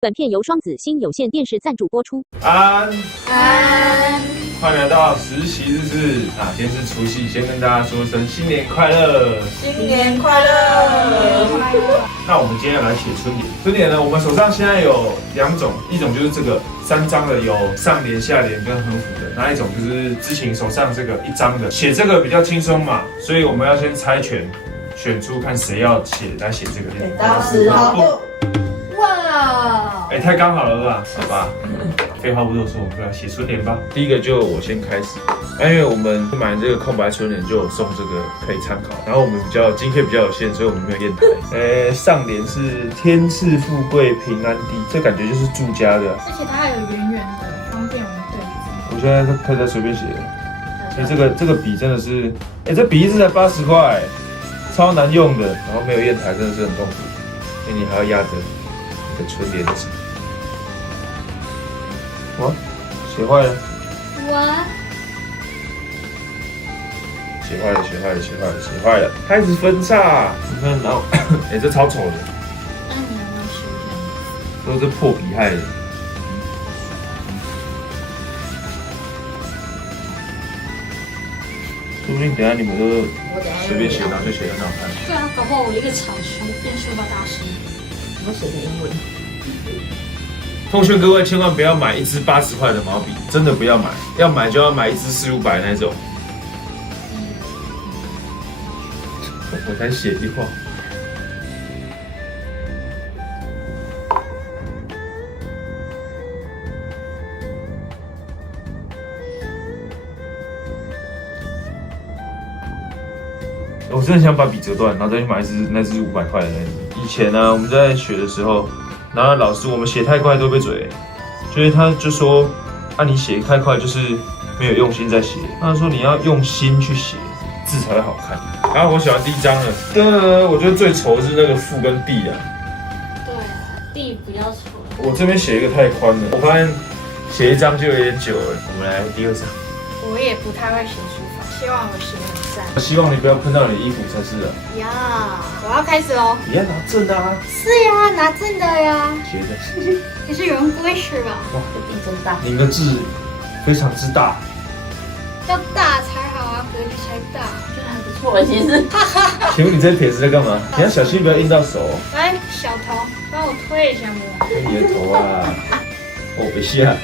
本片由双子星有线电视赞助播出。安，欢迎来到实习日志啊！今天是除夕，先跟大家说声新年快乐！新年快乐！那我们今天要来写春联。春联呢，我们手上现在有2种，一种就是这个3张的，有上联、下联跟横幅的；那一种就是之前手上这个1张的。写这个比较轻松嘛，所以我们要先猜拳，选出看谁要写这个。剪刀石头布。哇！太刚好了吧？好吧。废话不多说，我们就来写春联吧。第一个就我先开始，因为我们买这个空白春联就有送这个可以参考，然后我们经费比较有限，所以我们没有砚台。上联是天赐富贵平安地，这感觉就是住家的，而且它还有圆圆的，方便我们对字。我现在开始随便写了，所以这个笔真的是，这笔一支才80块，超难用的，然后没有砚台真的是很痛苦，因为你还要压着你的春联纸。哇，写坏了！哇，写坏了，开始分叉。你看，然后，这超丑的，那你要不要修一下？都是破笔害的。说不定等一下你们都随便写，拿就写很好看。对啊，搞不好我一个草书变书法大师。我写的英文。奉劝各位千万不要买一支80块的毛笔，真的不要买，要买就要买一支400-500那种。我才写一画。我真的想把笔折断，然后再去买那支500块的那支。以前呢，我们在学的时候。然后老师，我们写太快都被嘴，所以他就说，你写太快就是没有用心在写。他说你要用心去写，字才会好看。然后我喜欢第1张了，我觉得最丑的是那个富跟地啊。对啊，地比较丑。我这边写一个太宽了，我发现写1张就有点久了。我们来第2张。我也不太会写书法，希望我写得很赞。希望你不要喷到你的衣服才是啊。呀，我要开始喽。你要拿正的啊。是呀，拿正的呀。写的。可是有人不会写吧？哇，笔真大。您的字非常之大。要大才好啊，格局才大。我觉得还不错，其实。请问你这撇子在干嘛？你要小心不要印到手。来，小头，帮我推一下摸。推你的头啊！别下。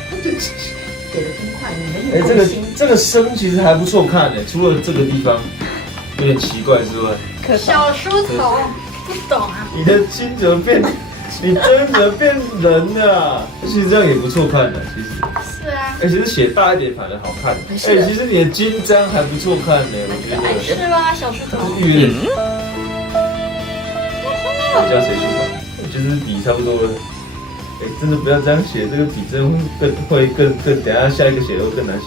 写的真快，你们有这个声其实还不错看除了这个地方有点奇怪之外。小书童不懂啊。你的心怎么变？你真的变人了。其实这样也不错看其实。是啊。其实写大一点反而好看。其实你的金章还不错看我觉得。是吧，小书童？玉人。叫谁书童？我觉得笔差不多了。真的不要这样写，这个笔真会更，等下下一个写的会更难写。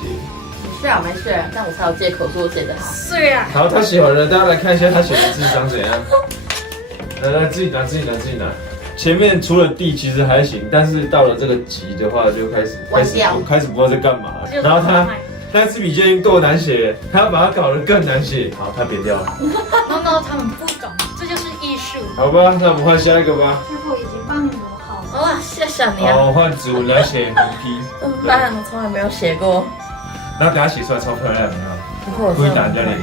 没事啊，没事，这样我才有借口说我写的好。是啊。好，他写完了，大家来看一下他写的字长怎样。来，自己拿。前面除了地其实还行，但是到了这个级的话，就开始不知道在干嘛。然后他这支笔就已经够难写，他要把它搞得更难写。好，他扁掉了。No， 他们不懂，这就是艺术。好吧，那我们换下一个吧。最后已经帮你磨好了。哇，谢谢你啊！好，换指纹来写横批。但我从来没有写过。然后等下写出来超漂亮，有没有？故意打人家脸。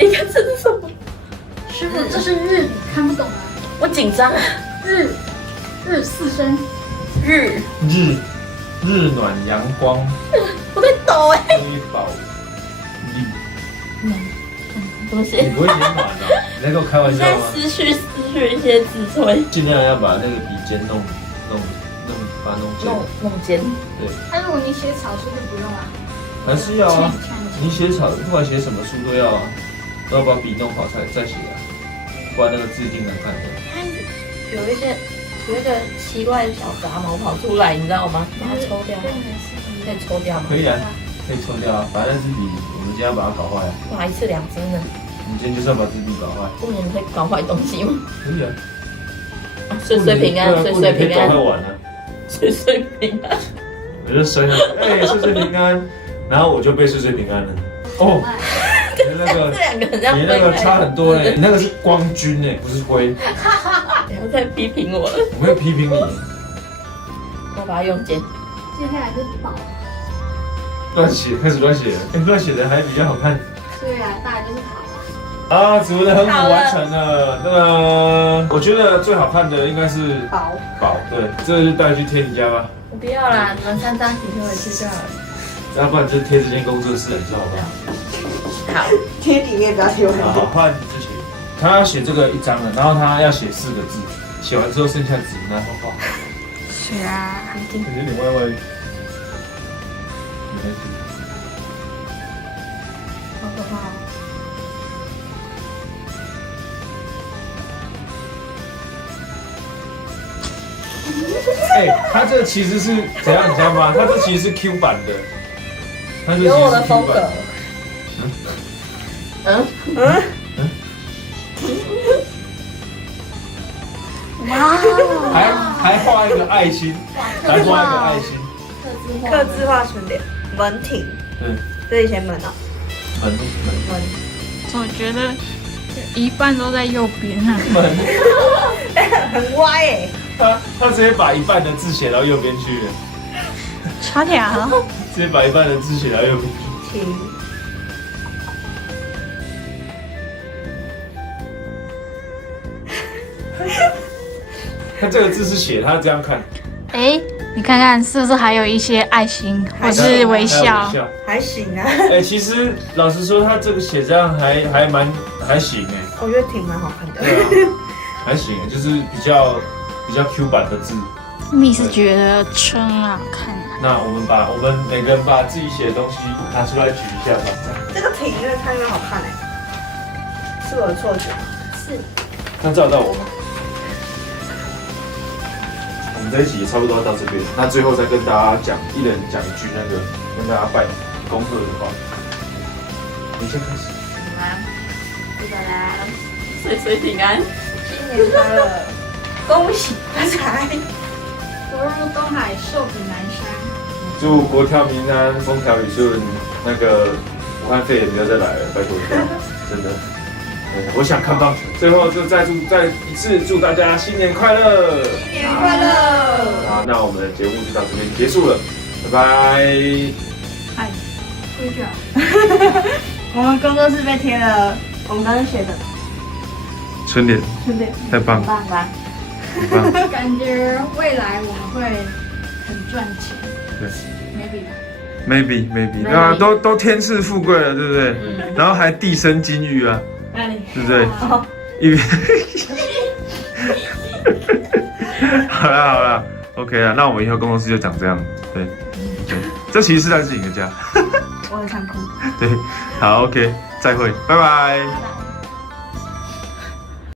你看这是什么？师傅，这是日语，看不懂啊。我紧张。日4声。日暖阳光。我在抖微宝日。怎么写？你不会写暖的？你在跟我开玩笑吗？现在失去一些字，所以尽量要把那个笔尖把它弄尖。对。如果你写草书就不用了。还是要啊。你写草，不管写什么书都要啊，都要把笔弄好再写啊，不然那个字一定难看的。有一个奇怪的小杂毛跑出来，你知道吗？把它抽掉。可以抽掉吗？可以啊，可以抽掉啊。反正那支笔，我们今天要把它搞坏啊。哇，1次2支呢？你今天就是要把支笔搞坏。过年可以搞坏东西吗？可以啊。岁岁平安，岁岁平安。搞坏完了。岁岁平安。我就生日，岁岁平安，然后我就被岁岁平安了。哦，那个这两个很像你那个差很多哎，你那个是光均哎，不是灰。不要再批评我了，我没有批评你，我把它用尖。接下来是宝。乱写，开始乱写了，乱写的还比较好看。对啊，大就是好啊，指纹的横幅完成了。那个，我觉得最好看的应该是宝。宝，对，这就带去贴你家吧。我不要啦，你们3张请回去就好了。要不然就贴这间工作室，你知道吗？好，贴里面不要贴外好，换之前，他要写这个1张了，然后他要写4个字，写完之后剩下纸拿画画。是啊，有点歪歪。没关系。好可怕哦。哎，他这其实是怎样，你知道吗？他这其实是 Q 版的，他这其实是有我的 Q 风格版。。哇，还画一个爱心，还画一个爱心。刻字化春联，门庭，对，这以前门啊，门我觉得一半都在右边啊。门，很歪哎。他直接把一半的字写到右边去了，差点啊！直接把一半的字写到右边去。庭，他这个字是写，他这样看，哎，你看看是不是还有一些爱心或是微还有笑？还行啊，哎，其实老实说，他这个写这样还行哎。我觉得挺蛮好看的。对啊，还行，就是比较 Q 版的字。你是觉得真好看啊？那我们每个人把自己写的东西拿出来举一下吧。这个庭真的看着好看哎，是我的错觉吗？是。那照到我们，我们这一集差不多要到这边。那最后再跟大家讲，一人讲一句那个跟大家拜恭贺的话。你先开始。祝大家岁岁平安，新年快乐，恭喜发财，福如东海，寿比南山。祝国跳民安，风调雨顺，那个武汉肺炎不要再来了，拜托一下，真的。我想看棒球。最后就再一次祝大家新年快乐！新年快乐！好，那我们的节目就到这边结束了，拜拜。哎，睡觉。我们工作室被贴了我们刚刚写的春联，春联，太棒了，很棒吧？很棒。感觉未来我们会很赚钱。对。 maybe 吧。 maybe， 啊，都天赐富贵了，对不对？然后还地生金玉啊，对不对？好啦 ，OK 啦，那我们以后工作室就长这样，对，这其实是在自己的家，我很想哭。对，好 OK，再会，拜拜。拜拜。